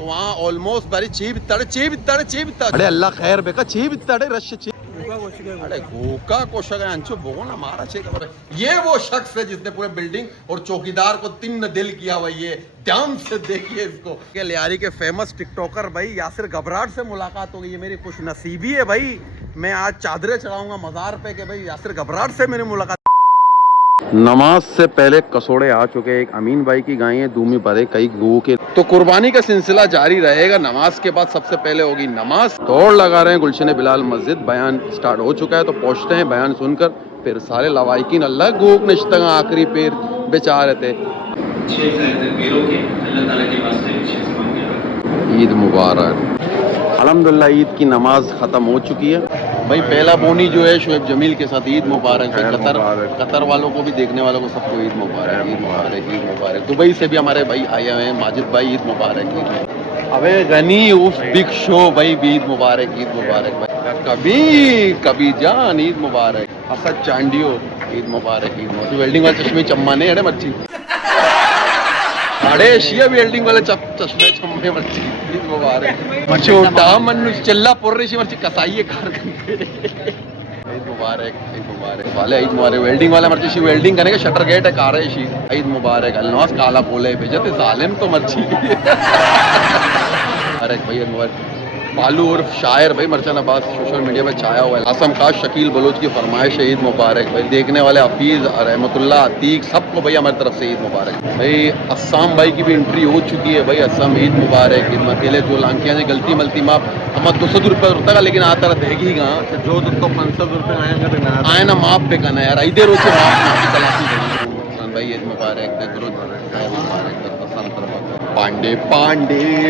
तो वहाँ ऑलमोस्ट बारी चेबित्ताड़े अरे अल्लाह खैर बेका चेबित्ताड़े रश अरे गोका को शख्स बोगो ना मारा छे ये वो शख्स है जिसने पूरे बिल्डिंग और चौकीदार को तिन्न दिल किया हुआ। ये ध्यान से देखिए इसको। के लियारी के फेमस टिकटॉकर भाई यासिर घबराहट से मुलाकात हो गई। ये मेरी खुश नसीबी है भाई। मैं आज चादरें चढ़ाऊंगा मज़ार पे कि भाई यासिर घबराहट से मेरी मुलाकात। नमाज से पहले कसोड़े आ चुके। एक अमीन भाई की गाय है, दूमी भरे कई गऊ के। तो कुर्बानी का सिलसिला जारी रहेगा। नमाज के बाद सबसे पहले होगी नमाज। दौड़ लगा रहे हैं गुलशन बिलाल मस्जिद। बयान स्टार्ट हो चुका है तो पहुंचते हैं बयान सुनकर। फिर सारे लवाइकिन अल्लाह गोक निश्तगा आखिरी पैर बेचारे थे। ईद मुबारक। अल्हम्दुलिल्लाह ईद की नमाज ख़त्म हो चुकी है भाई। पहला बोनी जो है शुएब जमील के साथ। ईद मुबारक है। कतर वालों को भी, देखने वालों को सबको ईद मुबारक, ईद मुबारक, ईद मुबारक। दुबई से भी हमारे भाई आए हुए हैं, माजिद भाई ईद मुबारक। अबे गनी उफ बिग शो भाई ईद मुबारक, ईद मुबारक भाई। कभी जान ईद मुबारक। असद चांडियो ईद मुबारक, ईद मुबारक। वेल्डिंग वाले चश्मे चम्माने अड़े मच्छी अड़े शिया वेल्डिंग वाले चश्मे चम्मे मच्छी ईद मुबारक। मच्छी उठा मनु चिल्ला पुर्रेशी मच्छी कसाई कार ईद मुबारक, ईद मुबारक वाले ईद मुबारक। वेल्डिंग वाला मर्ची शी वेल्डिंग करने का शटर गेट है कार है शी ईद मुबारक। अलनवास काला बोले भेजते जालिम तो मर्ची अरे भाई मुबारक। बालू और शायर भाई मरचान अब्बास सोशल मीडिया में छाया हुआ है। आसम खास शकील बलोच की फरमाइश है ईद मुबारक भाई। देखने वाले हफीज रहमतुल्लाह अतीक सबको भाई हमारी तरफ से ईद मुबारक भाई। अस्साम भाई की भी एंट्री हो चुकी है भाई। असम ईद मुबारक। ईद अकेले जो लांकिया ने गलती मलती माप हम 200 रुपये रुता का लेकिन आता देगी कहाँ जो तो 500 रुपये आए ना माप पे कहना यार इधर रोचे माप भाई। ईद मुबारक। पांडे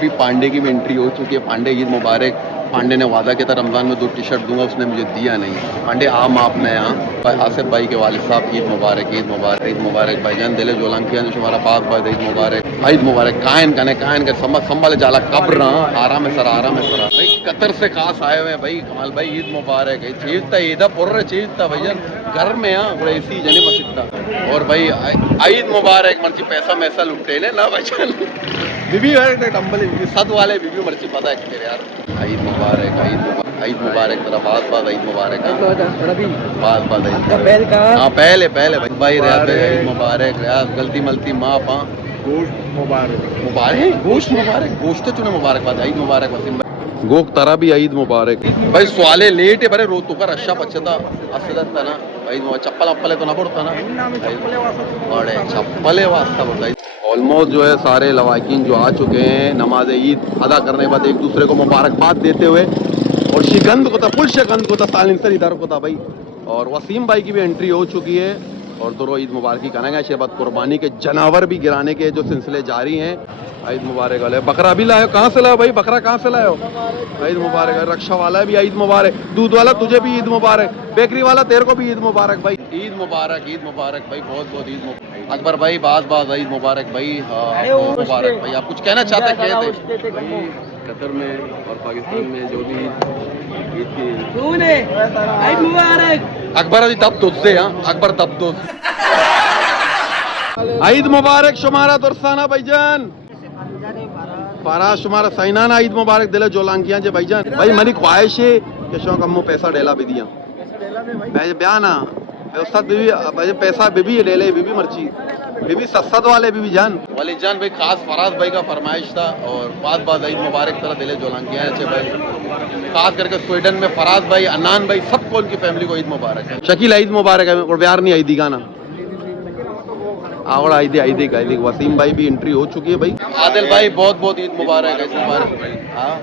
भी पांडे की भी एंट्री हो चुकी है। पांडे ईद मुबारक। पांडे ने वादा किया था रमज़ान में 2 टी-शर्ट दूंगा, उसने मुझे दिया नहीं। पांडे आम आपने यहाँ आसिफ भाई के वालिद साहब ईद मुबारक, ईद मुबारक, ईद मुबारक भाईजान दिले जोलांकिया जो हमारा पास भाई ईद मुबारक, ईद मुबारक। कायन का संभाले जाला कब्र आराम है सर, आराम है सर भाई। कतर से खास आए हुए हैं भाई कमाल भाई ईद मुबारक। चीजता ईदा पुर्र चीजता भाईजान घर में यहाँ ऐसी जने मसीदा और भाई ईद मुबारक। मर्ची पैसा मैसा लुटे ले ना भाईजान बीबी डम्बल सद वाले बीबी मर्ची पता है तेरे यार। ईद मुबारक, ईद मुबारक तेरा बात बात ईद मुबारक बात हाँ पहले भाई ईद मुबारक गलती मलती माफ। हाँ गोश्त मुबारक गोश्त मुबारक गोश्त चुने मुबारक बात ईद मुबारक वसीम भाई। गोक तरा भी ईद मुबारक भाई। सवाले लेट है बरे रो तो कर अच्छा पछता असदत ना भाई। चप्पल अप्पले तो ना पड़ता ना बड़े चप्पले वास्ता पड़ता। ऑलमोस्ट जो है सारे लवाकिन जो आ चुके हैं नमाज ईद अदा करने के बाद एक दूसरे को मुबारकबाद देते हुए और शिकंद को था फुल शिकंद को था सालिन सर इधर को था भाई। और वसीम भाई की भी एंट्री हो चुकी है और दोनों ईद मुबारक करेंगे। इसके बाद कुर्बानी के जानवर भी गिराने के जो सिलसिले जारी हैं। ईद मुबारक वाले बकरा भी लाए, कहाँ से लाओ भाई बकरा, कहाँ से लाओ? ईद मुबारक। रक्षा वाला भी ईद मुबारक। दूध वाला तुझे भी ईद मुबारक। बेकरी वाला तेरे को भी ईद मुबारक भाई। ईद मुबारक भाई, बहुत बहुत ईद मुबारक। अकबर भाई बात ईद मुबारक भाई। हाँ मुबारक भाई। आप कुछ कहना चाहते हैं? कतर में और पाकिस्तान में जो भी ईद की ईद मुबारक। अकबर अभी दब दोस्त हाँ अकबर दब दोस्त। ईद मुबारक शुमारा दुरसाना भाईजान पारा शुमारा साइनाना ईद मुबारक दिले जोलांकियां जे भाईजान। भाई मेरी ख्वाहिश है कि शौक अम्मो पैसा डेला भी दिया बयाना उस्ताद बीबी भाई पैसा बीबी डेले बीबी मर्ची बीबी सस्सद वाले बीबी जान वाली जान भाई। खास फराज भाई का फरमाइश था और बात ईद मुबारक तरह दिले जोलांकियां अच्छे भाई। खास करके स्वीडन में फराज भाई, अनान भाई सबको उनकी फैमिली को ईद मुबारक है। शकील ईद मुबारक है और प्यार नहीं आई दी गाना आवड़ा आई दी। वसीम भाई भी एंट्री हो चुकी है भाई। आदिल भाई बहुत बहुत ईद मुबारक है। मुबारक हाँ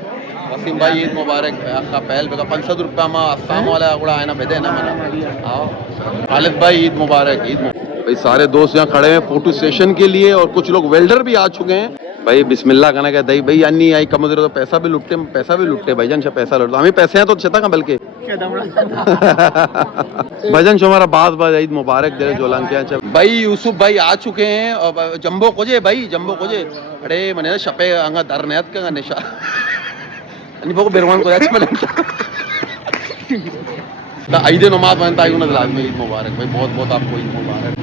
वसीम भाई ईद मुबारक। आपका पहल बेगा 500 रुपया में अस्साम वाला आवड़ा आना बेदे ना मना। हाँ खालिद भाई ईद मुबारक, ईद भाई। सारे दोस्त यहाँ खड़े हैं फोटो सेशन के लिए और कुछ लोग वेल्डर भी आ चुके हैं भाई। बिस्मिल्लाह कहना क्या दही भाई अन्नी आई कम तो पैसा भी लुटते भाईजान पैसा लुटते हमें पैसे हैं तो छता का बल्कि भाईजान शो हमारा बात ईद मुबारक दे जोलांकिया भाई। यूसुफ भाई आ चुके हैं और जम्बो कोजे अरे मने शपे अंगा दरनेत का निशा अन्नी बेरवान को ईद नमाज बनता है लाजमी। ईद मुबारक भाई, बहुत बहुत आपको ईद मुबारक।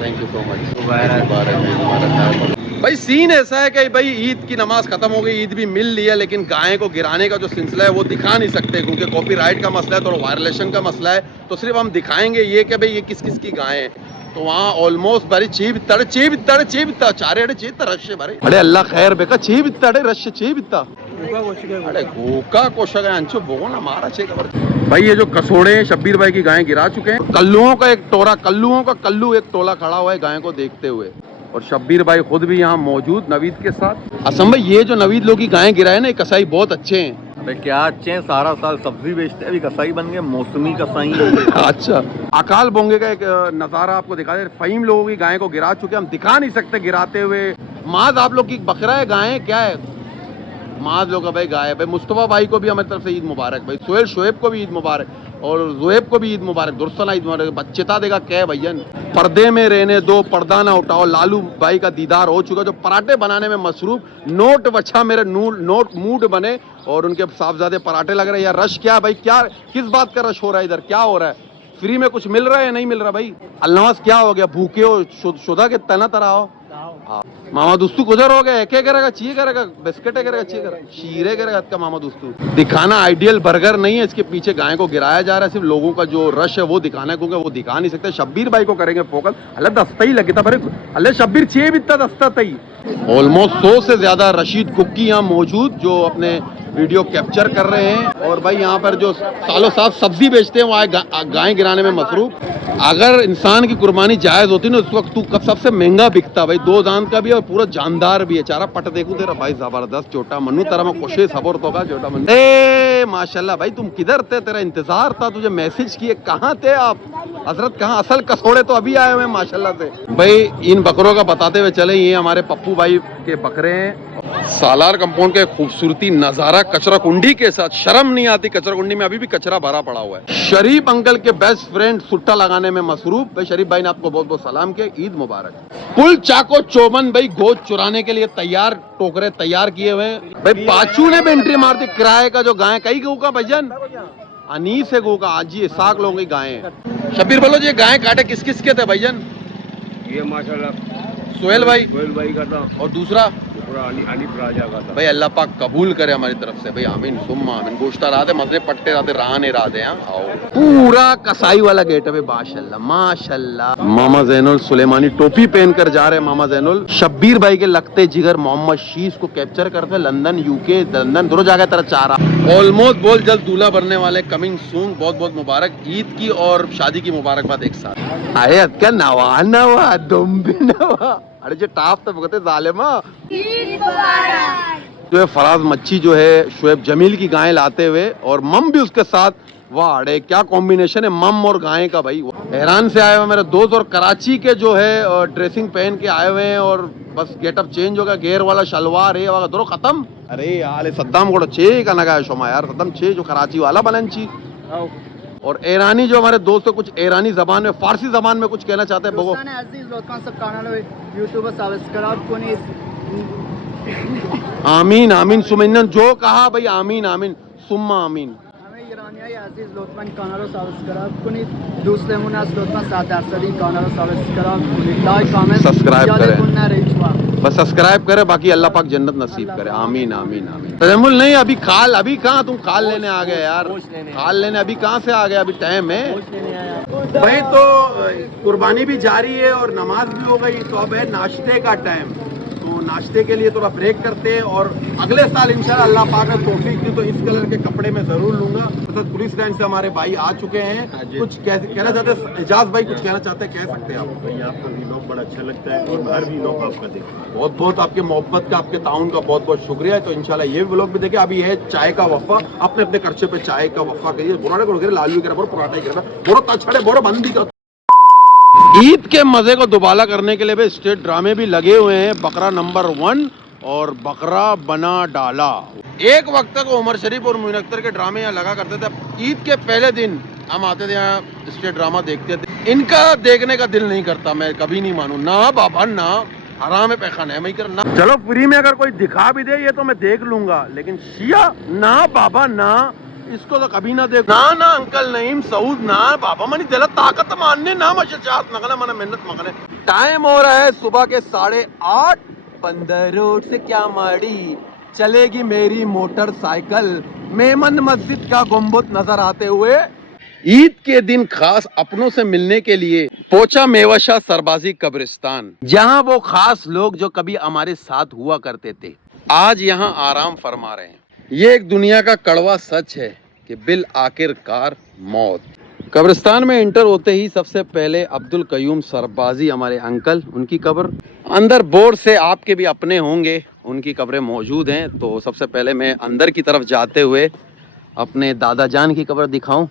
Thank you so much. मुबारक भाई सीन ऐसा है कि भाई ईद की नमाज खत्म हो गई, ईद भी मिल लिया, लेकिन गाय को गिराने का जो सिलसिला है वो दिखा नहीं सकते क्योंकि कॉपीराइट का मसला है, तो वायरलेशन का मसला है। तो सिर्फ हम दिखाएंगे ये कि भाई ये किस किस की गाय है। तो वहाँ ऑलमोस्ट बारी चीब चारे चीब रश बारे अरे अल्लाह खैर बेका चीब रश चीब अरे गोका कोशा अंचो बोगो ना मारा छे खबर। भाई ये जो कसोड़े हैं शब्बीर भाई की गायें गिरा चुके हैं। कल्लुओं का एक टोला, कल्लुओं का कल्लू एक टोला खड़ा हुआ है गाय को देखते हुए, और शब्बीर भाई खुद भी यहाँ मौजूद नवीद के साथ। असम भाई ये जो नवीद लोग की गायें गिराए ना, कसाई बहुत अच्छे हैं। अबे क्या अच्छे हैं, सारा साल सब्जी बेचते हैं, अभी कसाई बन गए, मौसमी कसाई। अच्छा, अकाल बोंगे का एक नजारा आपको दिखा दे। फहीम लोगों की गायें को गिरा चुके, हम दिखा नहीं सकते गिराते हुए। माज आप लोग की बकरा है, गायें क्या है? माज लोग का भाई गाय है। भाई मुस्तफा भाई को भी हमारी तरफ से ईद मुबारक, भाई सोहेल शोएब को भी ईद मुबारक, और जोएब को भी ईद मुबारक, दुर्सना ईद मुबारक। बच्चेता देगा क्या भैया, पर्दे में रहने दो, पर्दा ना उठाओ। लालू भाई का दीदार हो चुका, जो पराठे बनाने में मसरूफ। नोट बच्चा मेरे नोट मूड बने और उनके साहबजादे पराठे लग रहे हैं। यार रश क्या भाई, क्या किस बात का रश हो रहा है इधर, क्या हो रहा है? फ्री में कुछ मिल रहा है या नहीं मिल रहा भाई? अल्लाह क्या हो गया, भूखे हो शुदा के तना तरह हो। मामा दोस्तू गुजर हो गया, क्या करेगा, चाहिए करेगा, बिस्किट करेगा, चाहिए करेगा, शीरे करेगा का मामा दोस्तू। दिखाना आइडियल बर्गर नहीं है, इसके पीछे गाय को गिराया जा रहा है, सिर्फ लोगों का जो रश है वो दिखाना है, क्योंकि वो दिखा नहीं सकते। शब्बीर भाई को करेंगे फोकस, अल्लाह दस्ता ही लगता भरे, अल्लाह शब्बीर छे भी इतना दस्ता तई। ऑलमोस्ट 100 से ज्यादा रशीद कुक्की यहाँ मौजूद जो अपने वीडियो कैप्चर कर रहे हैं। और भाई यहाँ पर जो सालों साल सब्जी बेचते हैं वो आए गाय गिराने में मसरूफ। अगर इंसान की कुर्बानी जायज होती ना, उस वक्त तू कब सबसे महंगा बिकता भाई, 2 दांत का भी और पूरा जानदार भी है। चारा पट देखूं तेरा भाई जबरदस्त छोटा मन्नू तरह में कोशिश सबर तो का छोटा मन्नू। ए माशाल्लाह भाई, तुम किधर थे, तेरा इंतजार था, तुझे मैसेज किए, कहाँ थे आप हजरत, कहाँ? असल कसोड़े तो अभी आए हुए माशाल्लाह से। भाई इन बकरों का बताते हुए चले, ये हमारे पप्पू भाई के बकरे हैं। सालार कंपाउंड के खूबसूरती नजारा कचरा कुंडी के साथ, शर्म नहीं आती, कचरा कुंडी में अभी भी कचरा भरा पड़ा हुआ है। शरीफ अंकल के बेस्ट फ्रेंड सुट्टा लगाने में मसरूफ। भाई शरीफ भाई ने आपको बहुत बहुत सलाम किया, ईद मुबारक। पुल चाको चौबन भाई गोद चुराने के लिए तैयार, टोकरे तैयार किए हुए हैं। भाई पाचू ने भी एंट्री मार दी। किराए का जो गाय कई गऊ का भजन अनीस है गऊ का, आज ये साग लोगों की गाय है। शब्बीर बोलो जी, गाय काटे किस किस के थे भाईजान? ये माशाल्लाह सोहेल भाई का था, और दूसरा अलीफ राजा का था। भाई अल्लाह पाक कबूल करे हमारी तरफ से भाई, आमीन सुम्मा आमीन। गोश्ता रात है, मजरे पट्टे रात है, राह नहीं रात है। आओ पूरा कसाई वाला गेट है माशाल्लाह माशाल्लाह। मामा जैनुल सुलेमानी टोपी पहन कर जा रहे हैं। मामा जैनुल शब्बीर भाई के लगते जिगर मोहम्मद शीश को कैप्चर करते, लंदन यूके लंदन दोनों जगह तरह चाह रहा। ऑलमोस्ट बोल जल्द दूल्हा बनने वाले, कमिंग सून। बहुत बहुत मुबारक ईद की और शादी की मुबारकबाद एक साथ। आए क्या नवा नवा दुम भी नवा, अरे जो टाप तो कहते जालिमा। जो है फराज मच्छी जो है शुएब जमील की गायें लाते हुए, और मम भी उसके साथ। वाह अरे क्या कॉम्बिनेशन है मम और गाय का भाई। हैरान से आए हुए मेरे दोस्त, और कराची के जो है ड्रेसिंग पहन के आए हुए हैं, और बस गेटअप चेंज हो गया, घेर वाला शलवार है वगैरह दोनों खत्म। अरे यार सद्दाम को छे का नगा शोमा यार, सद्दाम छे जो कराची वाला बनची। और ईरानी जो हमारे दोस्त कुछ ईरानी जबान में, फारसी जबान में कुछ कहना चाहते हैं। आमीन आमीन सुमिनन जो कहा भाई, आमीन आमीन सुम्मा आमीन। सब्सक्राइब करें, बस सब्सक्राइब करे, बाकी अल्लाह पाक जन्नत नसीब करे। आमीन आमीन आमीन। तजम्मुल नहीं, अभी खाल, अभी कहाँ तुम खाल लेने आ गए यार? खाल लेने अभी कहाँ से आ गए, अभी टाइम है भाई। तो कुर्बानी भी जारी है और नमाज भी हो गई, तो अब है नाश्ते का टाइम। तो नाश्ते के लिए थोड़ा ब्रेक करते हैं, और अगले साल इंशाल्लाह अल्लाह पाक ने तौफीक दी तो इस कलर के कपड़े में जरूर लूंगा। तो पुलिस लाइन से हमारे भाई आ चुके हैं, कुछ कहना चाहते हैं? एजाज भाई कुछ कहना चाहते हैं, कह सकते हैं आप? भाई आपका व्लॉग बड़ा अच्छा लगता है और हर व्लॉग आपका देखते हैं। बहुत बहुत आपके मोहब्बत का, आपके ताउन का बहुत बहुत शुक्रिया। तो इंशाल्लाह ये व्लॉग भी देखें। अभी है चाय का वफ़ा, अपने अपने खर्चे पे चाय का वफ़ा करिए। बुराने को लालू करा बोरो, पराठा ही करा बोरो, तछड़े बोरो, बंदी का। ईद के मजे को दुबाला करने के लिए भी स्टेट ड्रामे भी लगे हुए हैं। बकरा नंबर 1 और बकरा बना डाला। एक वक्त तक उमर शरीफ और मोइन अख्तर के ड्रामे यहाँ लगा करते थे। ईद के पहले दिन हम आते थे यहाँ, स्टेट ड्रामा देखते थे। इनका देखने का दिल नहीं करता, मैं कभी नहीं मानू ना बाबा, ना हराम है पैखाना है मैं कर ना। चलो फ्री में अगर कोई दिखा भी दे ये तो मैं देख लूंगा, लेकिन शिया ना बाबा ना, इसको तो कभी ना देख। ना ना अंकल नईम सऊद ना बाबा, मनी दिला ताकत मानने ना, मशचात नगले, मन मेहनत मगले। टाइम हो रहा है सुबह के 8:30। बंदर रोड से क्या माड़ी चलेगी मेरी मोटरसाइकिल, मेमन मस्जिद का गुंबद नजर आते हुए ईद के दिन खास अपनों से मिलने के लिए पहुंचा मेवाशा सरबाजी कब्रिस्तान, जहां वो खास लोग जो कभी हमारे साथ हुआ करते थे आज यहां आराम फरमा रहे हैं। ये एक दुनिया का कड़वा सच है कि बिल आखिरकार मौत। कब्रिस्तान में एंटर होते ही सबसे पहले अब्दुल कयूम सरबाजी हमारे अंकल, उनकी कब्र अंदर बोर्ड से आपके भी अपने होंगे, उनकी कब्रें मौजूद हैं। तो सबसे पहले मैं अंदर की तरफ जाते हुए अपने दादा जान की कब्र दिखाऊं,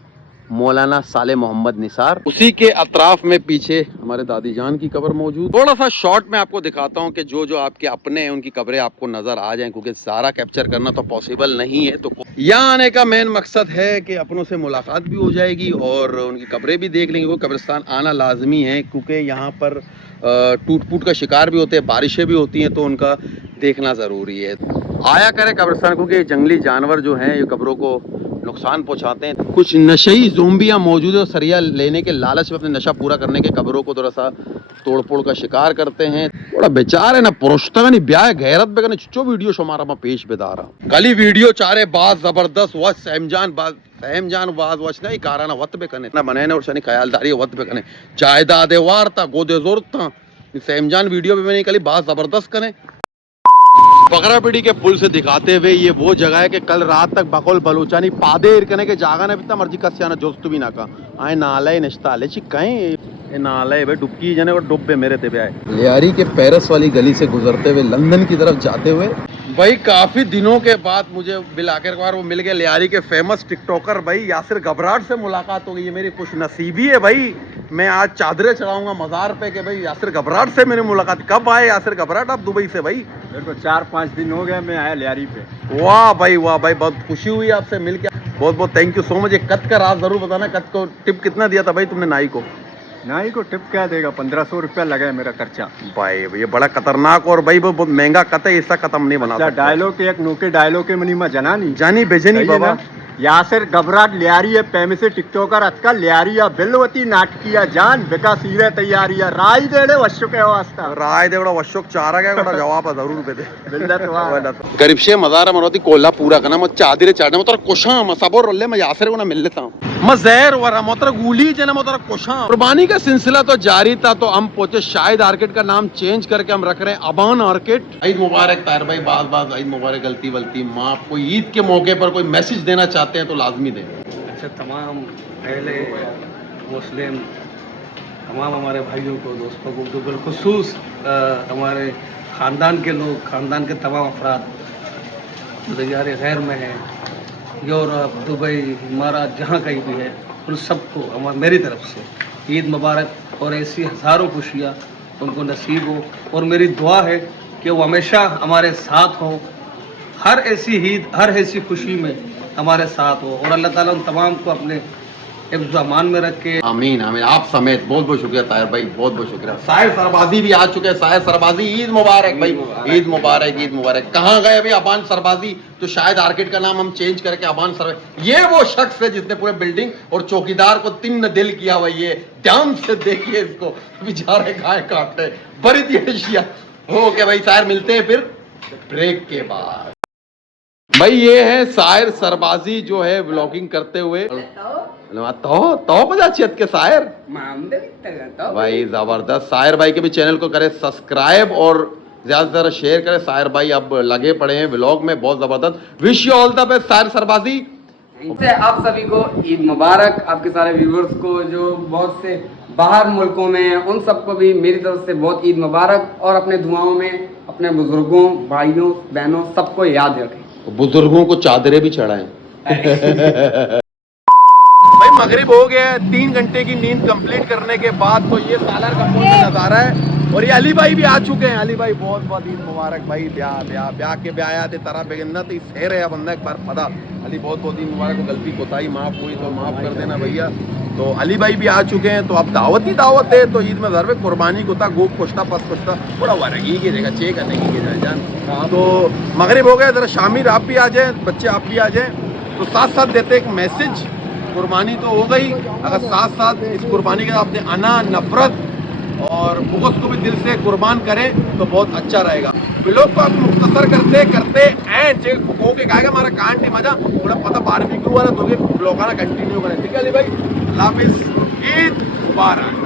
मौलाना साले मोहम्मद निसार, उसी के अतराफ में पीछे हमारे दादी जान की कब्र मौजूद। थोड़ा सा शॉर्ट में आपको दिखाता हूं कि जो जो आपके अपने हैं उनकी कब्रें आपको नजर आ जाएं, क्योंकि सारा कैप्चर करना तो पॉसिबल नहीं है। तो यहाँ आने का मेन मकसद है कि अपनों से मुलाकात भी हो जाएगी और उनकी कब्रें भी देख लेंगे। वो कब्रिस्तान आना लाजमी है क्योंकि यहाँ पर टूट फूट का शिकार भी होते हैं, बारिशें भी होती हैं, तो उनका देखना ज़रूरी है। आया करें कब्रिस्तान, क्योंकि जंगली जानवर जो हैं ये कब्रों को नुकसान पहुंचाते हैं। कुछ नशई ज़ोंबियां मौजूद है और सरिया लेने के लालच में अपने नशा पूरा करने के कब्रों को थोड़ा सा तोड़फोड़ का शिकार करते हैं। थोड़ा बेचारे ना पुरुषता नहीं ब्याह गैरत बेगने चुच्चो वीडियो शुमारा में पेश बेदारा कली वीडियो चारे बात जबरदस्त वश सहमजान बाज वश नहीं काराना वत पे कने ना बने और शनि ख्यालदारी वत पे कने जायदाद वार्ता गोदे जोरता सहमजान वीडियो पे नहीं कली बात जबरदस्त कने। बकरा पीढ़ी के पुल से दिखाते हुए ये वो जगह है कि कल रात तक बकौल बलूचानी पादेर करने के जागा ने इतना मर्जी कस्याना जोस्तु भी ना का आए नाले निश्ताले ची कहीं नाले भाई डुबकी जने और डुब्बे मेरे ते आए। लियारी के पेरिस वाली गली से गुजरते हुए लंदन की तरफ जाते हुए भाई काफी दिनों के बाद मुझे बिल आखिरकार वो मिल गए, लियारी के फेमस टिकटॉकर भाई यासिर घबराहट से मुलाकात हो गई। ये मेरी खुश नसीबी है भाई, मैं आज चादरें चढ़ाऊंगा मज़ार पे कि भाई यासिर घबराहट से मेरी मुलाकात। कब आए यासिर घबराहट आप दुबई से? भाई मेरे को 4-5 दिन हो गए, मैं आया लियारी पे। वाह भाई बहुत खुशी हुई आपसे मिलकर, बहुत बहुत थैंक यू सो मच। एक कत का राज जरूर बताना, कत को टिप कितना दिया था भाई तुमने नाई को? नाई को टिप क्या देगा, 1500 रुपया लगा है मेरा खर्चा। भाई ये बड़ा खतरनाक और भाई बहुत महंगा कत है, इसका खत्म नहीं बना। डायलॉग के एक नोके डायलॉग के मनी में जना नहीं जानी बेजनी बाबा यासिर घबराहट लियारी है पैमे से टिकटॉकर अतका लियारिया बिलवती नाटकिया जान बेका सीरे तैयारिया राय देड़े वशुक है वास्ता राय देवड़ा वशुक चारा गया कोड़ा जवाब है जरूर पे दे बिल्ला गरीब से मज़ार मनोती कोला पूरा करना मत चादरे चाड़ने मत कोशा मसाबो रोले मैं यासिर को ना मिल लेता हूं मज़ेर वरा मोतर गुली जना मोतर कोशा। कुर्बानी का सिलसिला तो जारी था, तो हम पहुंचे शाहिद आर्केड का नाम चेंज करके हम रख रहे हैं अबान आर्केड। ईद मुबारक ताहिर भाई, बात ईद मुबारक, गलती वलती माफ। कोई ईद के मौके पर कोई मैसेज देना चाहते हैं तो लाजमी दें। अच्छा, तमाम अहले मुस्लिम तमाम हमारे भाइयों को, दोस्तों को, जो बिलखुसूस हमारे ख़ानदान के लोग, ख़ानदान के तमाम अफराद जो तैयार गैर में हैं, यूरोप, दुबई, इमारात, जहाँ कहीं भी है, उन सबको मेरी तरफ से ईद मुबारक और ऐसी हज़ारों खुशियाँ उनको नसीब हो। और मेरी दुआ है कि वो हमेशा हमारे साथ हों, हर ऐसी ईद, हर ऐसी खुशी में हमारे साथ हो, और अल्लाह ताला उन तमाम को अपने हिफ्ज़ अमान में रखे। आमीन आमीन। आप समेत बहुत बहुत शुक्रिया ताहिर भाई, बहुत बहुत शुक्रिया। साहिर सरबाजी भी आ चुके हैं। साहिर सरबाजी ईद मुबारक भाई, ईद मुबारक, ईद मुबारक। कहाँ गए अभी अबान सरबाजी? तो शायद आर्केड का नाम हम चेंज करके अबान सरबाजी। ये वो शख्स है जिसने पूरे बिल्डिंग और चौकीदार को 3 दिल किया हुआ। ये ध्यान से देखिए इसको, बेचारे गाय काटते बड़ी दिया। ओके भाई साहिर, मिलते हैं फिर ब्रेक के बाद। भाई ये है साहिर सरबाजी जो है व्लॉगिंग करते हुए तो बजाचियत के साहिर भाई जबरदस्त। साहिर भाई के भी चैनल को करें सब्सक्राइब और ज्यादा से ज्यादा शेयर करें। साहिर भाई अब लगे पड़े हैं व्लॉग में, बहुत जबरदस्त। Wish you all the best Sahir Sarbaji. आप सभी को ईद मुबारक। आपके सारे व्यूवर्स को जो बहुत से बाहर मुल्कों में हैं, उन सबको भी मेरी तरफ से बहुत ईद मुबारक। और अपने दुआओं में अपने बुजुर्गों, भाइयों, बहनों सबको याद रखें। बुजुर्गों को चादरें भी चढ़ाएं। भाई मगरिब हो गया है, 3 घंटे की नींद कंप्लीट करने के बाद तो ये सालार का नजारा है। और ये अली भाई भी आ चुके हैं। अली भाई बहुत बहुत ईद मुबारक भाई। ब्याह के ब्याह थे तरह बेगन्ना तो शेर है बंदा एक बार पता। अली बहुत बहुत ईद मुबारक। गलती कोताही माफ हुई तो माफ कर देना भैया। तो अली भाई भी आ चुके हैं। तो अब दावत ही दावत है। तो ईद में घर में कुर्बानी को था गोप कोश्ता पस कोश्ता थोड़ा वरगी की जगह चे करने की जान। तो मगरिब हो गया, जरा शामिर आप भी आ जाए, बच्चे आप भी आ जाए। तो साथ साथ देते एक मैसेज, कुर्बानी तो हो गई, अगर साथ साथ इस कुर्बानी के साथ अपने अना, नफरत और बुग़्ज़ को भी दिल से कुर्बान करें तो बहुत अच्छा रहेगा ब्लॉग को आप मुख्तसर करते करते एंड जे को के गाएगा हमारा कांटी मजा थोड़ा पता बारबेक्यू वाला तो ब्लॉग आना कंटिन्यू करें ठीक है अली भाई अल्लाह हाफिज़ ईद मुबारक